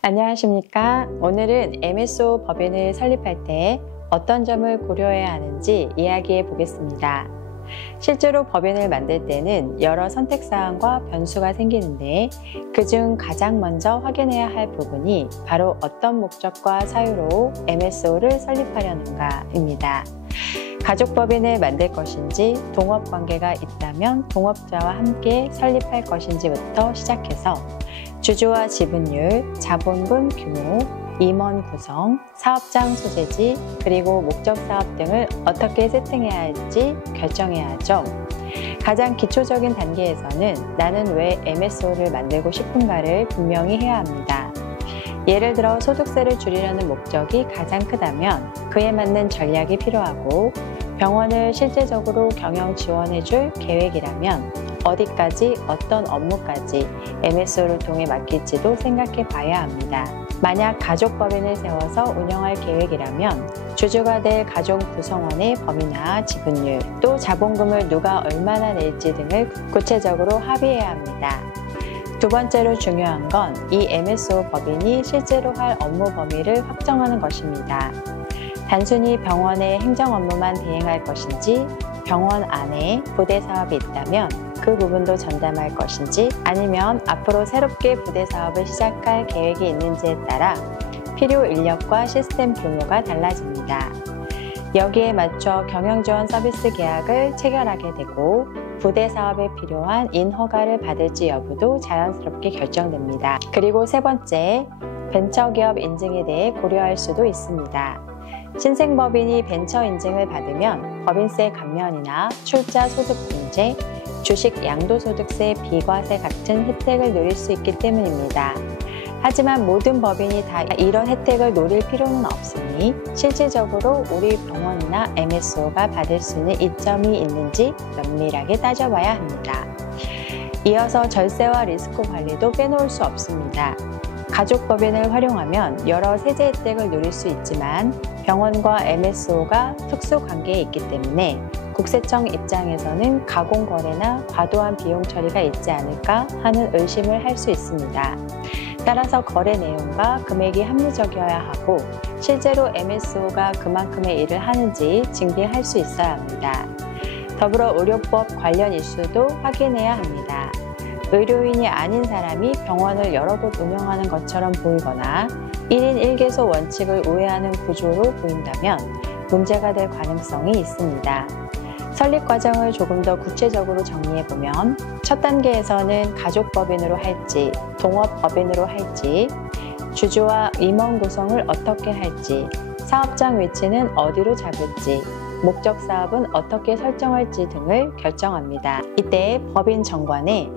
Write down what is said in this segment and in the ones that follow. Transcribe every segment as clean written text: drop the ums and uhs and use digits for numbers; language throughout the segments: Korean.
안녕하십니까. 오늘은 MSO 법인을 설립할 때 어떤 점을 고려해야 하는지 이야기해 보겠습니다. 실제로 법인을 만들 때는 여러 선택사항과 변수가 생기는데 그중 가장 먼저 확인해야 할 부분이 바로 어떤 목적과 사유로 MSO를 설립하려는가입니다. 가족법인을 만들 것인지, 동업관계가 있다면 동업자와 함께 설립할 것인지부터 시작해서 주주와 지분율, 자본금 규모, 임원 구성, 사업장 소재지, 그리고 목적사업 등을 어떻게 세팅해야 할지 결정해야 하죠. 가장 기초적인 단계에서는 나는 왜 MSO를 만들고 싶은가를 분명히 해야 합니다. 예를 들어 소득세를 줄이려는 목적이 가장 크다면 그에 맞는 전략이 필요하고, 병원을 실제적으로 경영 지원해줄 계획이라면 어디까지 어떤 업무까지 MSO를 통해 맡길지도 생각해 봐야 합니다. 만약 가족법인을 세워서 운영할 계획이라면 주주가 될 가족 구성원의 범위나 지분율, 또 자본금을 누가 얼마나 낼지 등을 구체적으로 합의해야 합니다. 두 번째로 중요한 건 이 MSO 법인이 실제로 할 업무 범위를 확정하는 것입니다. 단순히 병원의 행정 업무만 대행할 것인지, 병원 안에 부대 사업이 있다면 그 부분도 전담할 것인지, 아니면 앞으로 새롭게 부대 사업을 시작할 계획이 있는지에 따라 필요 인력과 시스템 규모가 달라집니다. 여기에 맞춰 경영지원 서비스 계약을 체결하게 되고, 부대 사업에 필요한 인허가를 받을지 여부도 자연스럽게 결정됩니다. 그리고 세 번째, 벤처기업 인증에 대해 고려할 수도 있습니다. 신생법인이 벤처 인증을 받으면 법인세 감면이나 출자 소득공제, 주식 양도소득세 비과세 같은 혜택을 누릴 수 있기 때문입니다. 하지만 모든 법인이 다 이런 혜택을 노릴 필요는 없으니 실질적으로 우리 병원이나 MSO가 받을 수 있는 이점이 있는지 면밀하게 따져봐야 합니다. 이어서 절세와 리스크 관리도 빼놓을 수 없습니다. 가족법인을 활용하면 여러 세제 혜택을 누릴 수 있지만 병원과 MSO가 특수관계에 있기 때문에 국세청 입장에서는 가공거래나 과도한 비용 처리가 있지 않을까 하는 의심을 할 수 있습니다. 따라서 거래 내용과 금액이 합리적이어야 하고, 실제로 MSO가 그만큼의 일을 하는지 증빙할 수 있어야 합니다. 더불어 의료법 관련 이슈도 확인해야 합니다. 의료인이 아닌 사람이 병원을 여러 곳 운영하는 것처럼 보이거나 1인 1개소 원칙을 우회하는 구조로 보인다면 문제가 될 가능성이 있습니다. 설립 과정을 조금 더 구체적으로 정리해보면, 첫 단계에서는 가족법인으로 할지, 동업법인으로 할지, 주주와 임원 구성을 어떻게 할지, 사업장 위치는 어디로 잡을지, 목적 사업은 어떻게 설정할지 등을 결정합니다. 이때 법인 정관에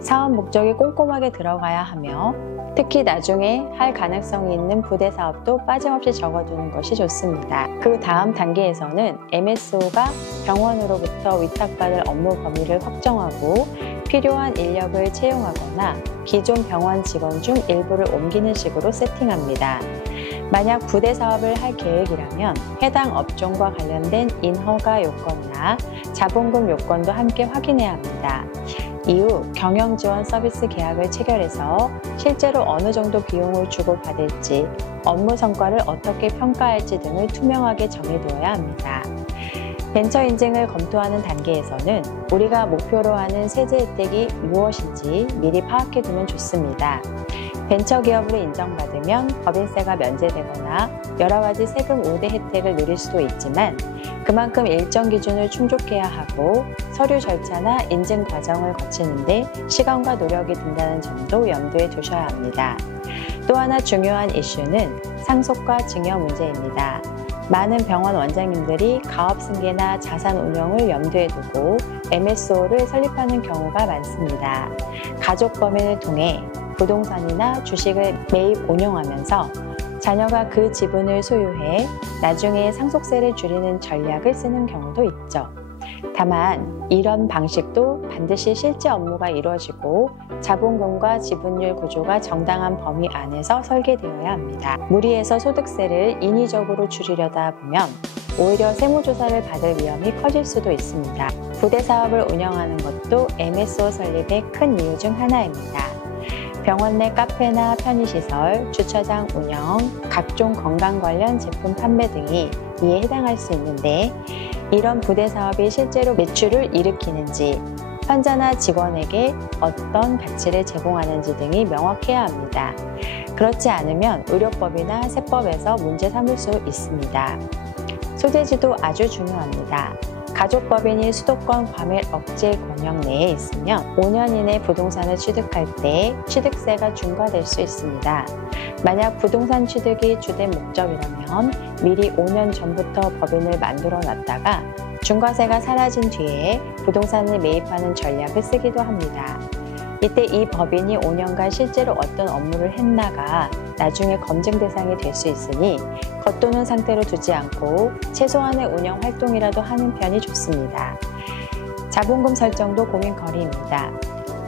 사업 목적이 꼼꼼하게 들어가야 하며, 특히 나중에 할 가능성이 있는 부대 사업도 빠짐없이 적어두는 것이 좋습니다. 그 다음 단계에서는 MSO가 병원으로부터 위탁받을 업무 범위를 확정하고 필요한 인력을 채용하거나 기존 병원 직원 중 일부를 옮기는 식으로 세팅합니다. 만약 부대 사업을 할 계획이라면 해당 업종과 관련된 인허가 요건이나 자본금 요건도 함께 확인해야 합니다. 이후 경영지원 서비스 계약을 체결해서 실제로 어느 정도 비용을 주고받을지, 업무 성과를 어떻게 평가할지 등을 투명하게 정해두어야 합니다. 벤처 인증을 검토하는 단계에서는 우리가 목표로 하는 세제 혜택이 무엇인지 미리 파악해두면 좋습니다. 벤처기업으로 인정받으면 법인세가 면제되거나 여러 가지 세금 우대 혜택을 누릴 수도 있지만 그만큼 일정 기준을 충족해야 하고 서류 절차나 인증 과정을 거치는데 시간과 노력이 든다는 점도 염두에 두셔야 합니다. 또 하나 중요한 이슈는 상속과 증여 문제입니다. 많은 병원 원장님들이 가업 승계나 자산 운영을 염두에 두고 MSO를 설립하는 경우가 많습니다. 가족법인을 통해 부동산이나 주식을 매입 운용하면서 자녀가 그 지분을 소유해 나중에 상속세를 줄이는 전략을 쓰는 경우도 있죠. 다만 이런 방식도 반드시 실제 업무가 이루어지고 자본금과 지분율 구조가 정당한 범위 안에서 설계되어야 합니다. 무리해서 소득세를 인위적으로 줄이려다 보면 오히려 세무조사를 받을 위험이 커질 수도 있습니다. 부대 사업을 운영하는 것도 MSO 설립의 큰 이유 중 하나입니다. 병원 내 카페나 편의시설, 주차장 운영, 각종 건강 관련 제품 판매 등이 이에 해당할 수 있는데 이런 부대 사업이 실제로 매출을 일으키는지, 환자나 직원에게 어떤 가치를 제공하는지 등이 명확해야 합니다. 그렇지 않으면 의료법이나 세법에서 문제 삼을 수 있습니다. 소재지도 아주 중요합니다. 가족법인이 수도권 과밀 억제 권역 내에 있으면 5년 이내 부동산을 취득할 때 취득세가 중과될 수 있습니다. 만약 부동산 취득이 주된 목적이라면 미리 5년 전부터 법인을 만들어 놨다가 중과세가 사라진 뒤에 부동산을 매입하는 전략을 쓰기도 합니다. 이때 이 법인이 5년간 실제로 어떤 업무를 했나가 나중에 검증 대상이 될 수 있으니 겉도는 상태로 두지 않고 최소한의 운영 활동이라도 하는 편이 좋습니다. 자본금 설정도 고민거리입니다.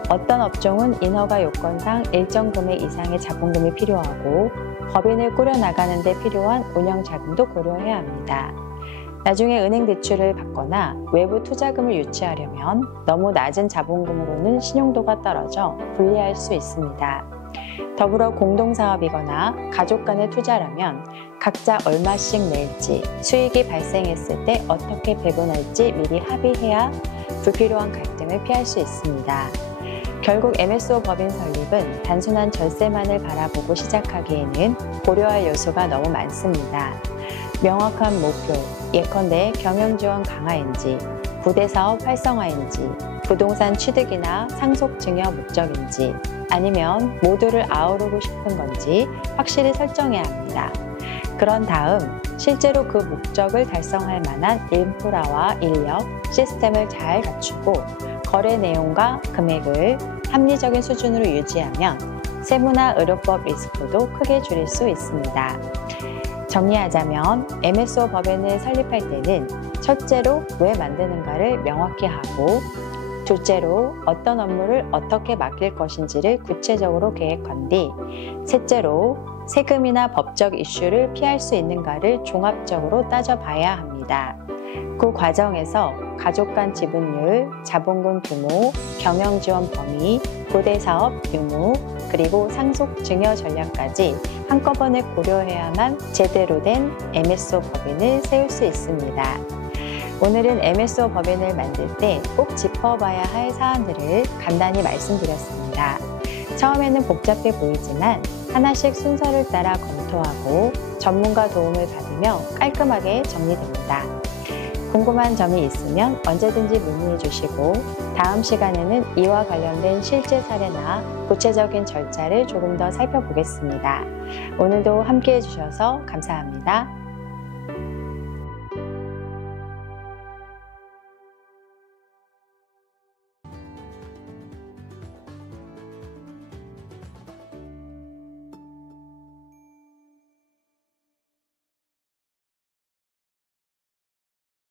어떤 업종은 인허가 요건상 일정 금액 이상의 자본금이 필요하고 법인을 꾸려나가는 데 필요한 운영 자금도 고려해야 합니다. 나중에 은행 대출을 받거나 외부 투자금을 유치하려면 너무 낮은 자본금으로는 신용도가 떨어져 불리할 수 있습니다. 더불어 공동사업이거나 가족 간의 투자라면 각자 얼마씩 낼지, 수익이 발생했을 때 어떻게 배분할지 미리 합의해야 불필요한 갈등을 피할 수 있습니다. 결국 MSO 법인 설립은 단순한 절세만을 바라보고 시작하기에는 고려할 요소가 너무 많습니다. 명확한 목표, 예컨대 경영지원 강화인지, 부대사업 활성화인지, 부동산 취득이나 상속 증여 목적인지, 아니면 모두를 아우르고 싶은 건지 확실히 설정해야 합니다. 그런 다음 실제로 그 목적을 달성할 만한 인프라와 인력, 시스템을 잘 갖추고 거래 내용과 금액을 합리적인 수준으로 유지하면 세무나 의료법 리스크도 크게 줄일 수 있습니다. 정리하자면 MSO 법인을 설립할 때는 첫째로 왜 만드는가를 명확히 하고, 둘째로 어떤 업무를 어떻게 맡길 것인지를 구체적으로 계획한 뒤, 셋째로 세금이나 법적 이슈를 피할 수 있는가를 종합적으로 따져봐야 합니다. 그 과정에서 가족 간 지분율, 자본금 규모, 경영 지원 범위, 부대 사업 유무, 그리고 상속 증여 전략까지 한꺼번에 고려해야만 제대로 된 MSO 법인을 세울 수 있습니다. 오늘은 MSO 법인을 만들 때 꼭 짚어봐야 할 사안들을 간단히 말씀드렸습니다. 처음에는 복잡해 보이지만 하나씩 순서를 따라 검토하고 전문가 도움을 받으며 깔끔하게 정리됩니다. 궁금한 점이 있으면 언제든지 문의해 주시고 다음 시간에는 이와 관련된 실제 사례나 구체적인 절차를 조금 더 살펴보겠습니다. 오늘도 함께해 주셔서 감사합니다.